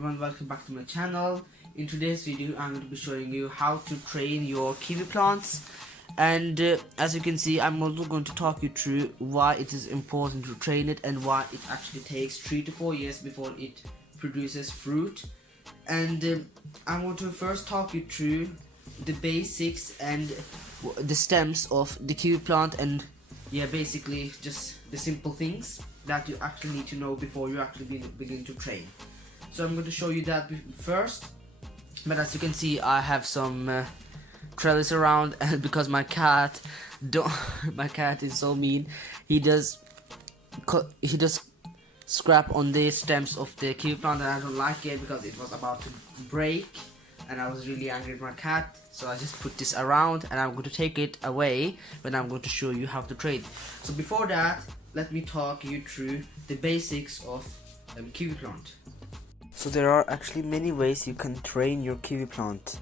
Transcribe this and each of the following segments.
everyone, welcome back to my channel. In today's video I'm going to be showing you how to train your kiwi plants, and as you can see, I'm also going to talk you through why it is important to train it and why it actually takes 3 to 4 years before it produces fruit. And I'm going to first talk you through the basics and the stems of the kiwi plant, and yeah, basically just the simple things that you actually need to know before you actually begin to train. So I'm going to show you that first, but as you can see, I have some trellis around, and because my cat is so mean, he does scrap on the stems of the kiwi plant, and I don't like it because it was about to break and I was really angry at my cat. So I just put this around and I'm going to take it away when I'm going to show you how to train. So before that, let me talk you through the basics of kiwi plant. So there are actually many ways you can train your kiwi plant.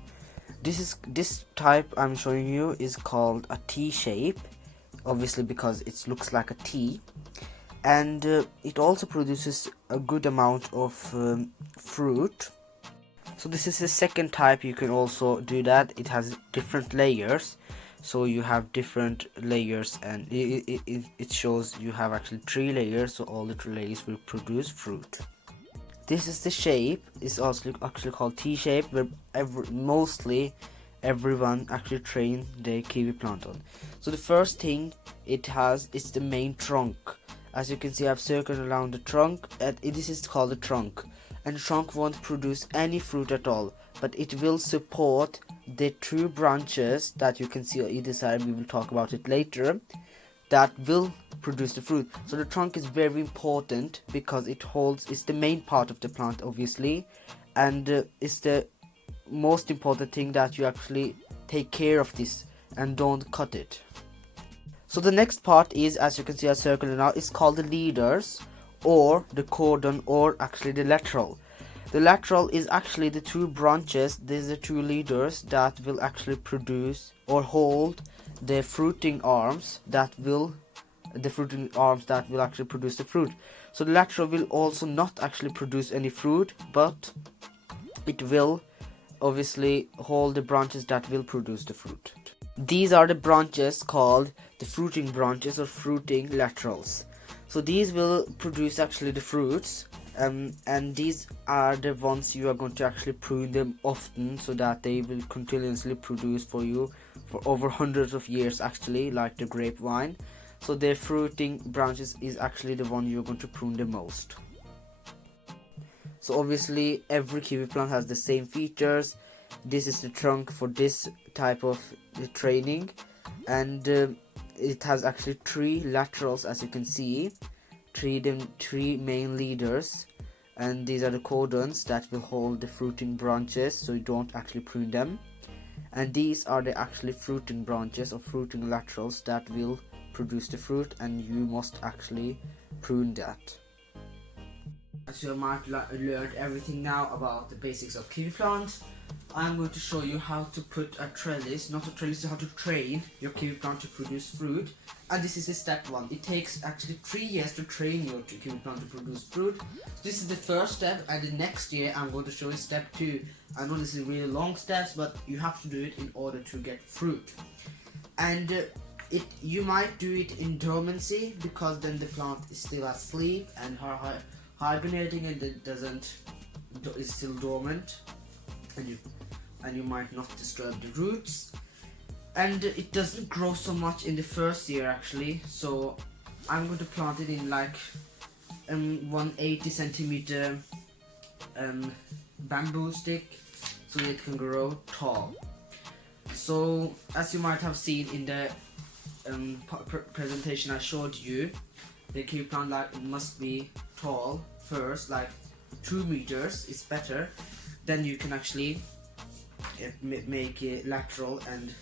This type I'm showing you is called a T shape, obviously because it looks like a T, and it also produces a good amount of fruit. So this is the second type. You can also do that. It has different layers, so you have different layers, and it shows you have actually 3 layers, so all the 3 layers will produce fruit. This is the shape. It's also actually called T shape, where mostly everyone actually train their kiwi plant on. So the first thing it has is the main trunk. As you can see, I've circled around the trunk, and this is called the trunk. And the trunk won't produce any fruit at all, but it will support the 2 branches that you can see on either side. We will talk about it later, that will produce the fruit. So the trunk is very important because it's the main part of the plant, obviously, and it's the most important thing that you actually take care of this and don't cut it. So the next part is, as you can see, I circled it now, it's called the leaders, or the cordon, or actually the lateral. The lateral is actually the 2 branches. These are the 2 leaders that will actually produce or hold the fruiting arms that will actually produce the fruit. So the lateral will also not actually produce any fruit, but it will obviously hold the branches that will produce the fruit. These are the branches called the fruiting branches or fruiting laterals. So these will produce actually the fruits, and these are the ones you are going to actually prune them often, so that they will continuously produce for you for over hundreds of years, actually, like the grapevine. So the fruiting branches is actually the one you're going to prune the most. So obviously every kiwi plant has the same features. This is the trunk for this type of training, and it has actually 3 laterals, as you can see, 3 main leaders, and these are the cordons that will hold the fruiting branches, so you don't actually prune them. And these are the actually fruiting branches or fruiting laterals that will produce the fruit, and you must actually prune that. As you might learned everything now about the basics of kiwi plant, I'm going to show you how to put a trellis, not a trellis, how to train your kiwi plant to produce fruit. And this is step 1. It takes actually 3 years to train your kiwi plant to produce fruit. So this is the first step, and the next year I'm going to show you step 2. I know this is really long steps, but you have to do it in order to get fruit. And you might do it in dormancy, because then the plant is still asleep and hibernating, and it is still dormant, and you might not disturb the roots, and it doesn't grow so much in the first year actually. So I'm going to plant it in like 180 centimeter bamboo stick, so it can grow tall. So as you might have seen in the presentation I showed you, the kiwi plant must be tall first, like 2 meters is better. Then you can actually make it lateral and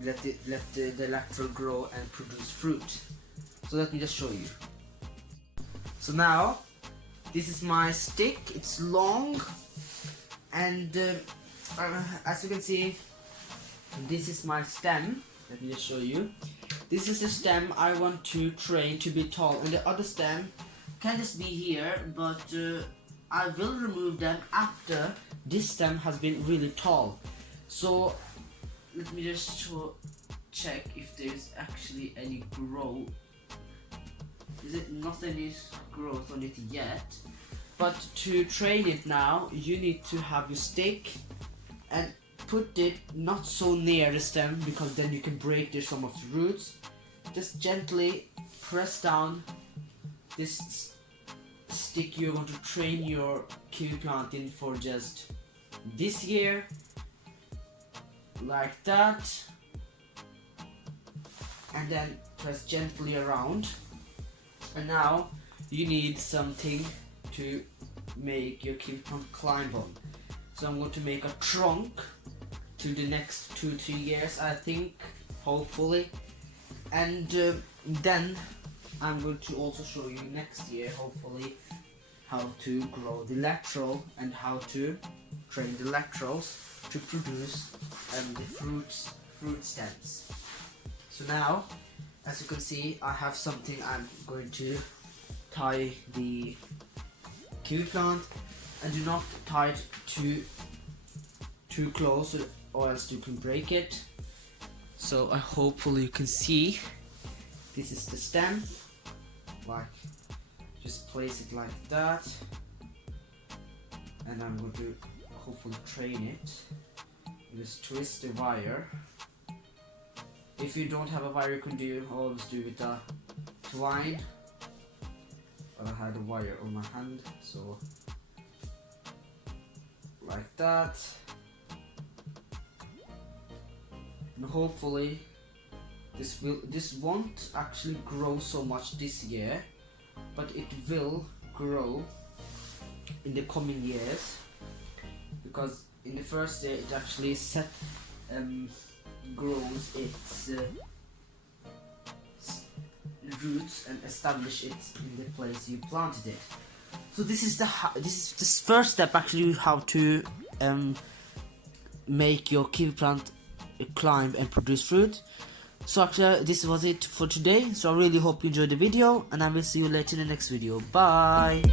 let the lateral grow and produce fruit. So let me just show you. So now this is my stick. It's long, and as you can see, this is my stem. Let me just show you. This is the stem I want to train to be tall, and the other stem can just be here, but I will remove them after this stem has been really tall. So let me just check if there's actually any growth. Nothing is growth on it yet. But to train it now, you need to have your stick and put it not so near the stem, because then you can break some of the roots. Just gently press down this stick you're going to train your kiwi plant in for just this year, like that, and then press gently around. And now you need something to make your kiwi plant climb on. So I'm going to make a trunk to the next 2-3 years, I think, hopefully. And then I'm going to also show you next year, hopefully, how to grow the lateral and how to train the laterals to produce the fruit stems. So now, as you can see, I have something I'm going to tie the kiwi plant, and do not tie it too close or else you can break it. So hopefully you can see this is the stem. Like, just place it like that, and I'm going to hopefully train it. Just twist the wire. If you don't have a wire, you can always do with a twine. But I had a wire on my hand, so like that. And hopefully this won't actually grow so much this year, but it will grow in the coming years, because in the first year it actually grows its roots and establish it in the place you planted it. So this is the first step, actually, how to make your kiwi plant climb and produce fruit. So actually this was it for today. So I really hope you enjoyed the video, and I will see you later in the next video. Bye.